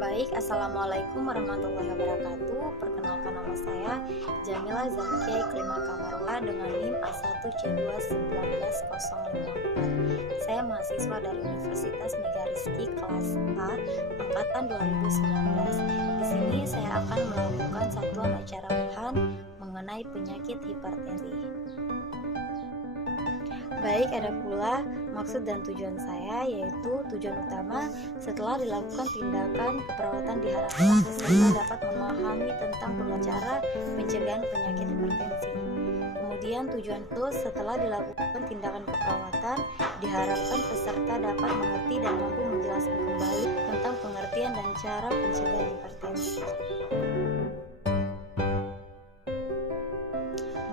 Baik, Assalamualaikum warahmatullahi wabarakatuh. Perkenalkan, nama saya Jamila Zakia Iklima Kamarula dengan NIM A1C2190054. Saya mahasiswa dari Universitas Megariski kelas A angkatan 2019. Di sini saya akan melakukan satuan acara bahan mengenai penyakit hipertensi. Baik, ada pula maksud dan tujuan saya, yaitu tujuan utama setelah dilakukan tindakan keperawatan diharapkan peserta dapat memahami tentang cara pencegahan penyakit hipertensi. Kemudian tujuan plus, setelah dilakukan tindakan keperawatan diharapkan peserta dapat mengerti dan mampu menjelaskan kembali tentang pengertian dan cara pencegahan hipertensi.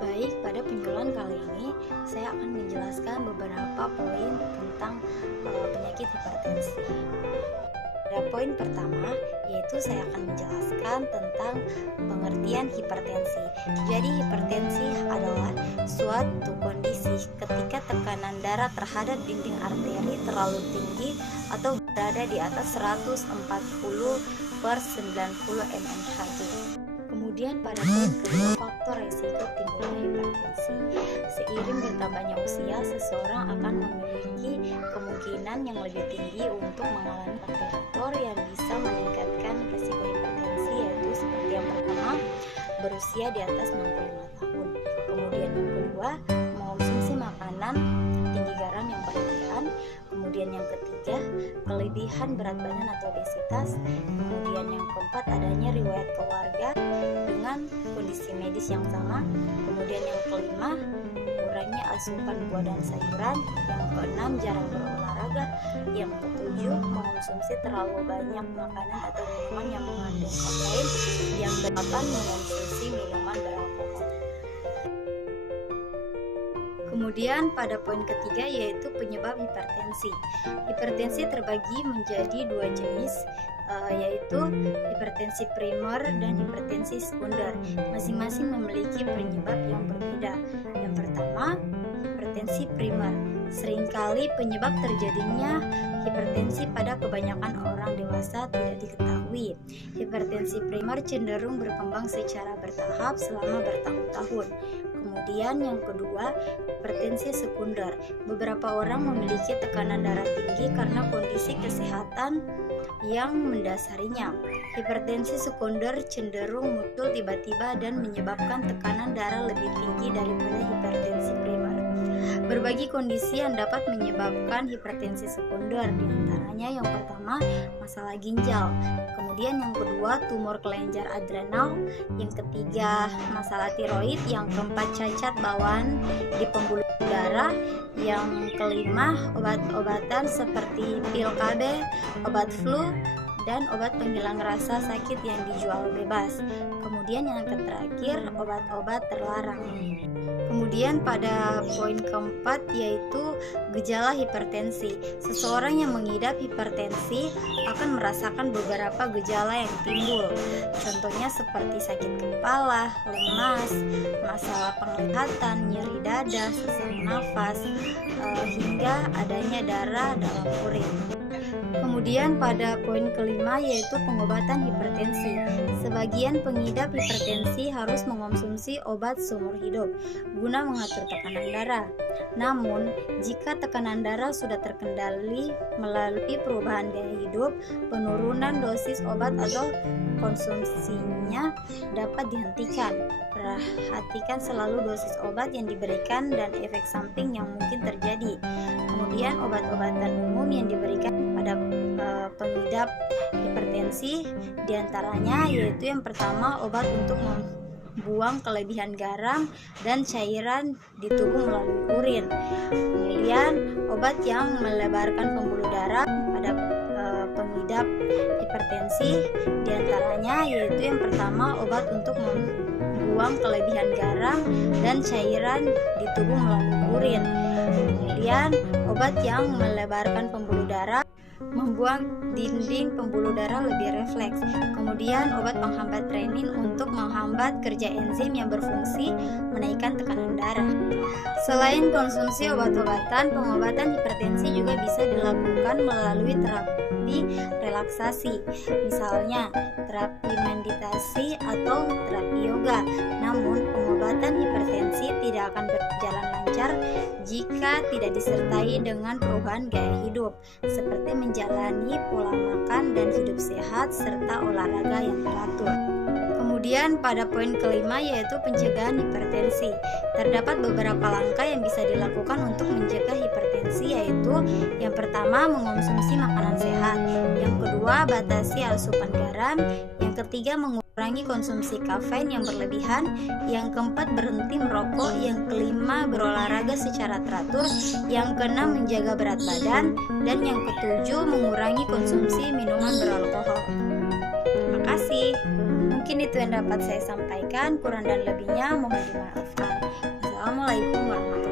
Baik, pada penjelasan kali ini saya akan menjelaskan beberapa poin tentang penyakit hipertensi. Pada poin pertama, yaitu saya akan menjelaskan tentang pengertian hipertensi. Jadi hipertensi /adalah suatu kondisi ketika tekanan darah terhadap dinding arteri terlalu tinggi atau berada di atas 140/90 mmHg. Kemudian pada poin kedua, faktor resiko timbulnya hipertensi. Seiring bertambahnya usia, seseorang akan memiliki kemungkinan yang lebih tinggi untuk mengalami faktor yang bisa meningkatkan resiko hipertensi, yaitu seperti yang pertama, berusia di atas 65 tahun. Kemudian yang kedua, mengonsumsi makanan tinggi garam yang berlebihan. Kemudian yang ketiga, kelebihan berat badan atau obesitas. Kemudian yang keempat, adanya riwayat keluarga dengan kondisi medis yang sama. Kemudian yang kelima, kurangnya asupan buah dan sayuran. Yang keenam, jarang berolahraga. Yang ketujuh, mengonsumsi terlalu banyak makanan atau minuman yang mengandung kafein. Yang kedelapan, mengonsumsi minuman beralkohol. Kemudian pada poin ketiga, yaitu penyebab hipertensi. Hipertensi terbagi menjadi dua jenis, yaitu hipertensi primer dan hipertensi sekunder. Masing-masing memiliki penyebab yang berbeda. Yang pertama, hipertensi primer. Seringkali penyebab terjadinya hipertensi pada kebanyakan orang dewasa tidak diketahui. Hipertensi primer cenderung berkembang secara bertahap selama bertahun-tahun. Kemudian yang kedua, hipertensi sekunder. Beberapa orang memiliki tekanan darah tinggi karena kondisi kesehatan yang mendasarinya. Hipertensi sekunder cenderung muncul tiba-tiba dan menyebabkan tekanan darah lebih tinggi daripada hipertensi primer. Berbagai kondisi yang dapat menyebabkan hipertensi sekunder, diantaranya yang pertama, masalah ginjal. Kemudian yang kedua, tumor kelenjar adrenal. Yang ketiga, masalah tiroid. Yang keempat, cacat bawaan di pembuluh darah. Yang kelima, obat-obatan seperti pil KB, obat flu, dan obat penghilang rasa sakit yang dijual bebas. Kemudian yang terakhir, obat-obat terlarang. Kemudian pada poin keempat, yaitu gejala hipertensi. Seseorang yang mengidap hipertensi akan merasakan beberapa gejala yang timbul. Contohnya seperti sakit kepala, lemas, masalah penglihatan, nyeri dada, sesak nafas, hingga adanya darah dalam urin. Kemudian pada poin kelima, yaitu pengobatan hipertensi. Sebagian pengidap hipertensi harus mengonsumsi obat seumur hidup guna mengatur tekanan darah. Namun, jika tekanan darah sudah terkendali melalui perubahan gaya hidup, penurunan dosis obat atau konsumsinya dapat dihentikan. Perhatikan selalu dosis obat yang diberikan dan efek samping yang mungkin terjadi. Kemudian obat-obatan umum yang diberikan pada pengidap hipertensi diantaranya yaitu yang pertama, obat untuk membuang kelebihan garam dan cairan di tubuh melalui urin. Kemudian obat yang melebarkan pembuluh darah pada pengidap hipertensi diantaranya yaitu yang pertama, obat untuk membuang kelebihan garam dan cairan di tubuh melalui urin. Kemudian obat yang melebarkan pembuluh darah membuat dinding pembuluh darah lebih refleks. Kemudian obat penghambat renin untuk menghambat kerja enzim yang berfungsi menaikkan tekanan darah. Selain konsumsi obat-obatan, pengobatan hipertensi juga bisa dilakukan melalui terapi seperti relaksasi, misalnya terapi meditasi atau terapi yoga. Namun, pengobatan hipertensi tidak akan berjalan lancar jika tidak disertai dengan perubahan gaya hidup, seperti menjalani pola makan dan hidup sehat serta olahraga yang teratur. Kemudian pada poin kelima yaitu pencegahan hipertensi. Terdapat beberapa langkah yang bisa dilakukan untuk mencegah hipertensi, yaitu yang pertama mengonsumsi makanan sehat, yang kedua batasi asupan garam, yang ketiga mengurangi konsumsi kafein yang berlebihan, yang keempat berhenti merokok, yang kelima berolahraga secara teratur, yang keenam menjaga berat badan, dan yang ketujuh mengurangi konsumsi minuman beralkohol. Terima kasih. Mungkin itu yang dapat saya sampaikan, kurang dan lebihnya mohon dimaafkan. Assalamualaikum warahmatullahi wabarakatuh.